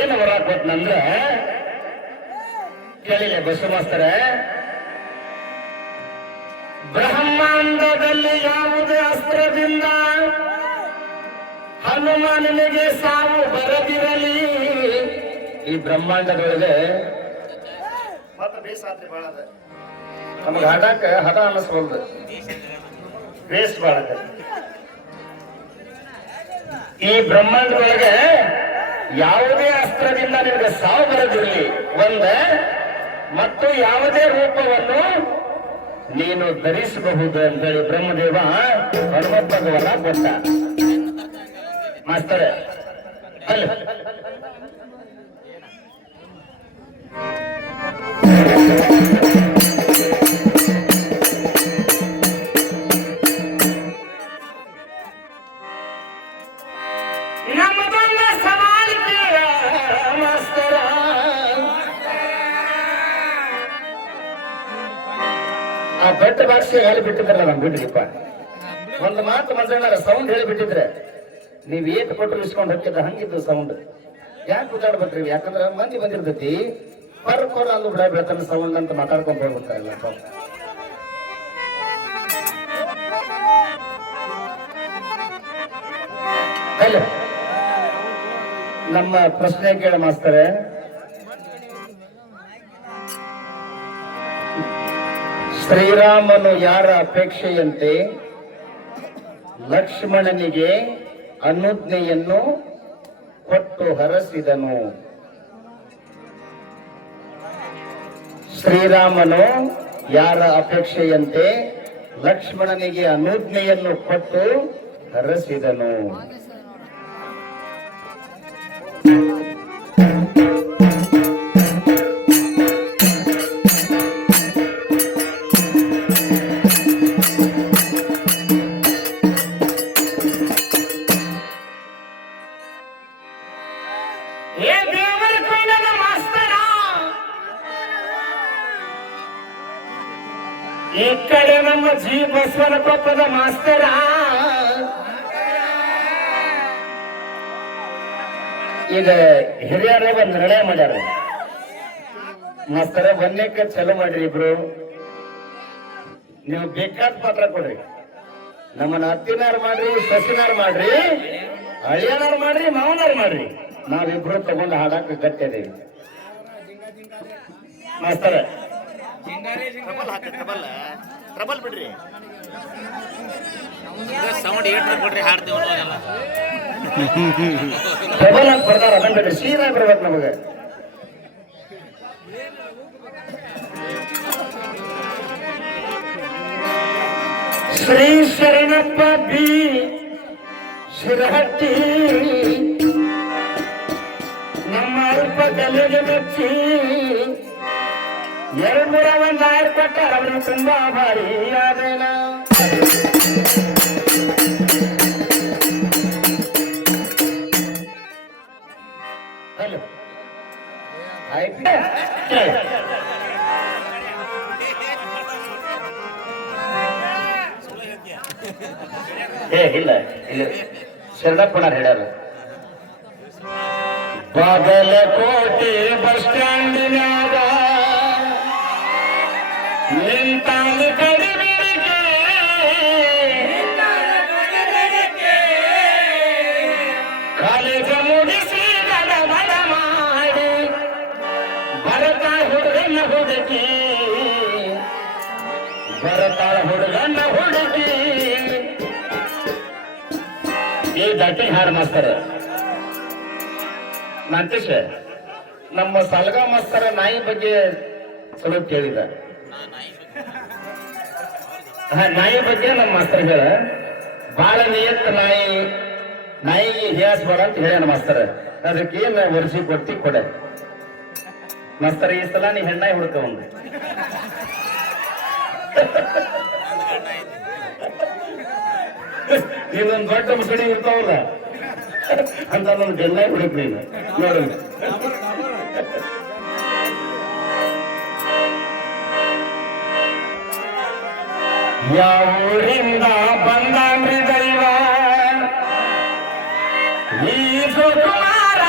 ಏನು ವರ ಕೊಟ್ನಂದ್ರ ಕೇಳಿಲ್ಲ ಬಸವ ಮಾಸ್ತರ. ಬ್ರಹ್ಮಾಂಡದಲ್ಲಿ ಯಾವುದೇ ಅಸ್ತ್ರದಿಂದ ಹನುಮಾನನಿಗೆ ಸಾವು ಬರದಿರಲಿ. ಈ ಬ್ರಹ್ಮಾಂಡದೊಳಗೆ ಮತ್ತೆ ಬೇಸಾದ್ರಿ ಬಾಳ ಅದ, ನಮಗೆ ಹಾಡಾಕ ಹದ ಅನ್ನಿಸ್ಬಲ್ದು, ಬೇಸ್ ಬಾಳ ಅದ. ಈ ಬ್ರಹ್ಮಾಂಡದೊಳಗೆ ಯಾವುದೇ ಅಸ್ತ್ರದಿಂದ ನಿಮಗೆ ಸಾವು ಬರದಿರಲಿ ಒಂದ, ಮತ್ತು ಯಾವುದೇ ರೂಪವನ್ನು ನೀನು ಧರಿಸಬಹುದು ಅಂತೇಳಿ ಬ್ರಹ್ಮದೇವ ಹನುಮಂತ ವರ ಕೊಟ್ಟ. ಮಾಸ್ತರ ಅಲ್ಲ ನಮ್ಮದೊಂದ ಸವಾಲ್ ಕೇಳ ಮಾಸ್ತರ. ಆ ಬೆಟ್ಟ ಭಾಷೆ ಹೇಳಿಬಿಟ್ಟಿದ್ರಲ್ಲ ನಮ್ ಬಿಡ್ರಿಪ್ಪ, ಒಂದು ಮಾತು ಮಂಜಣ್ಣ ಸೌಂಡ್ ಹೇಳಿಬಿಟ್ಟಿದ್ರೆ ನೀವ್ ಏಟ್ ಕೊಟ್ಟರು ಇಸ್ಕೊಂಡು ಹೋಗ್ತಿದ್ದ ಹಂಗಿದ್ದು ಸೌಂಡ್. ಯಾಕೆ ಕೂತಾಡ್ಬೇಕ್ರಿ? ಯಾಕಂದ್ರ ಮಂದಿ ಬಂದಿರ್ತೈತಿ ಪರ್ಕೋರ ಅಲ್ಲೂ ಬಿಡ ಬೆಳತನ ಸೌಂಡ್ ಅಂತ ಮಾತಾಡ್ಕೊಂಡ್ ಹೋಗ್ಬಿಡ್ತಾರಲ್ಲ. ಅಲ್ಲ ನಮ್ಮ ಪ್ರಶ್ನೆ ಕೇಳ ಮಾಸ್ತಾರೆ, ಶ್ರೀರಾಮನು ಯಾರ ಅಪೇಕ್ಷೆಯಂತೆ ಲಕ್ಷ್ಮಣನಿಗೆ ಅನುಜ್ಞೆಯನ್ನು ಕೊಟ್ಟು ಹರಸಿದನು? ಶ್ರೀರಾಮನು ಯಾರ ಅಪೇಕ್ಷೆಯಂತೆ ಲಕ್ಷ್ಮಣನಿಗೆ ಅನುಜ್ಞೆಯನ್ನು ಕೊಟ್ಟು ಹರಸಿದನು? ಈ ಕಡೆ ನಮ್ಮ ಜಿ ಬಸವನ ಕೊಪ್ಪದ ಮಾಸ್ತರ, ಈಗ ಹಿರಿಯರ ಒಂದು ನಿರ್ಣಯ ಮಾಡ್ಯಾರ. ಮಾಸ್ತರ ಒಂದಕ್ಕೆ ಚಲೋ ಮಾಡ್ರಿ, ಇಬ್ರು ನೀವು ಬೇಕಾದ ಪಾತ್ರ ಕೊಡ್ರಿ. ನಮ್ಮನ್ನ ಅತ್ತಿನಾರ್ ಮಾಡ್ರಿ, ಸಸಿನಾರ್ ಮಾಡ್ರಿ, ಅಳಿಯನಾರ್ ಮಾಡ್ರಿ, ಮಾವನಾರ್ ಮಾಡ್ರಿ, ನಾವಿಬ್ರು ತಗೊಂಡು ಹಾಡಾಕ ಗಟ್ಟಿದೇವಿ. ಮಾಸ್ತರ ಟ್ರಬಲ್ ಬಿಡ್ರಿ, ಸೌಂಡ್ ಏಟ್ರ ಕೊಡ್ರಿ ಹಾಡ್ತೇವೆ ಟ್ರಬಲ್ ಅಂತ ಬರ್ತಾರ, ಅದನ್ನ ಬಿಡ್ರಿ, ಸೀದಾ ಬರ್ಬೇಕು ನಮಗೆ. ಶ್ರೀ ಶರಣಪ್ಪ ಬಿ ಶಿರಹಟ್ಟಿ ನಮ್ಮ ಅಲ್ಪ ಕಲೆಗೆ ಮೆಚ್ಚಿ 201 ಆಯ್ರ್ ಕೊಟ್ಟಾರ. ಅವ್ರಿಗೆ ತುಂಬಾ ಭಾರಿ ಆದೇನ. ಹಲೋ ಇಲ್ಲ ಇಲ್ಲ ಶರಣಪ್ಪನಾರ್ ಹೇಳ್ಯಾರ. ಬಾಗಲಕೋಟೆ ಬಸ್ ಸ್ಟ್ಯಾಂಡಿನಾಗ ನಿಂತಾಳು ಕಡಿಮೆಗೆ, ಕಾಲೇಜ ಮುಗಿಸಿ ಗಡಬಡ ಮಾಡಿ ಬರತಾ ಹುಡುಗನ ಹುಡುಗಿ, ಬರತಾಳ ಹುಡುಗನ ಹುಡುಗಿ. ಈ ದಟ್ಟಿ ಹಾಡು ಮಾಸ್ತರ ನಂತೀಶ ನಮ್ಮ ಸಲಗ ಮಾಸ್ತರ ನಾಯಿ ಬಗ್ಗೆ ಚಲೋ ಕೇಳಿದ. ನಾಯಿ ಬಗ್ಗೆ ನಮ್ಮ ಮಾಸ್ತರ್ ಹೇಳ ಬಾಳ ನಿಯತ್ ನಾಯಿಗೆ ಹೇಳಸ್ಬೇಡ ಅಂತ ಹೇಳ್ಯಾನ ಮಾಸ್ತರ. ಅದಕ್ಕೆ ಏನ್ ವರ್ಷಿ ಕೊಡ್ತಿ ಕೊಡ ಮಾಸ್ತರ. ಈ ಸಲ ನೀ ಹೆಣ್ಣಾಯಿ ಹುಡ್ಕ ಒಂದು ನೀನೊಂದು ದೊಡ್ಡ ಮುಸುಡಿ ಇರ್ತಾವಲ್ಲ ಅಂತ ಒಂದು ಹೆಣ್ಣಾಯಿ ಹುಡುಕ್ ನೀನು ನೋಡ. ಯಾವೂರಿಂದ ಬಂದಾನ್ರಿ ದೈವ ಈ ಕುಮಾರ,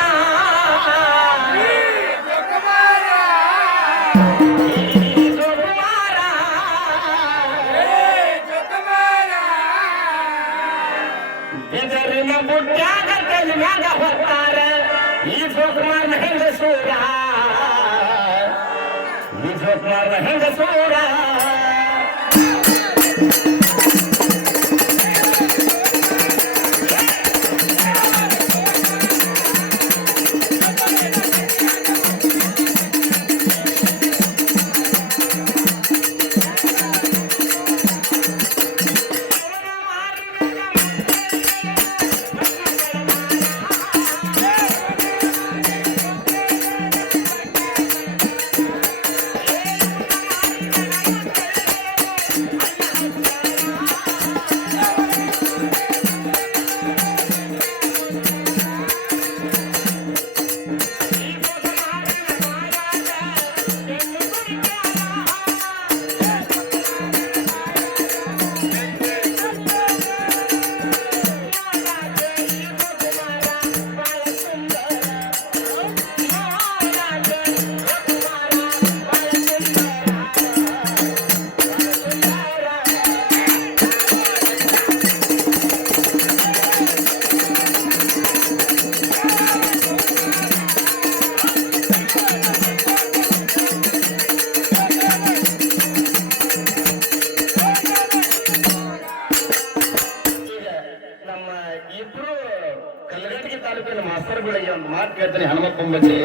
ಮಾತು ಕೇಳ್ತೀನಿ ಹನುಮಪ್ಪನ ಬಗ್ಗೆ.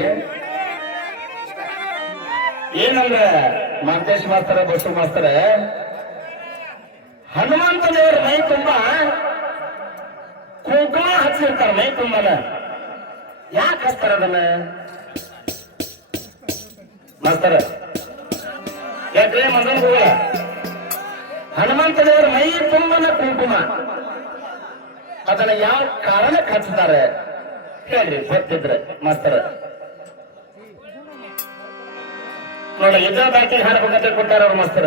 ಏನಂದ್ರ ಮಾಂತೇಶ್ ಮಾಸ್ತರ, ಬಸು ಮಾಸ್ತರ, ಹನುಮಂತ ದೇವರ ಮೈ ತುಂಬಾ ಕುಂಕುಮ ಹಚ್ಚಿರ್ತಾರ. ಮೈ ತುಂಬನ ಯಾಕೆ ಹಚ್ತಾರ ಅದನ್ನ ಮಾಸ್ತರ? ಯಾಕ್ರೆ ಮಂದನ್ ಹೋಗ ಹನುಮಂತ ದೇವರ ಮೈ ತುಂಬನ ಕುಂಕುಮ ಅದನ್ನ ಯಾವ ಕಾರಣಕ್ಕೆ ಹಚ್ತಾರೆ ಹೇಳ್ರಿ ಗೊತ್ತಿದ್ರೆ ಮಾಸ್ತರ. ನೋಡಿ ಯುದ್ಧ ಬಾಕಿ ಹಾಡಬೇಕಂತ ಕೊಟ್ಟಾರ ಅವ್ರ ಮಾಸ್ತರ.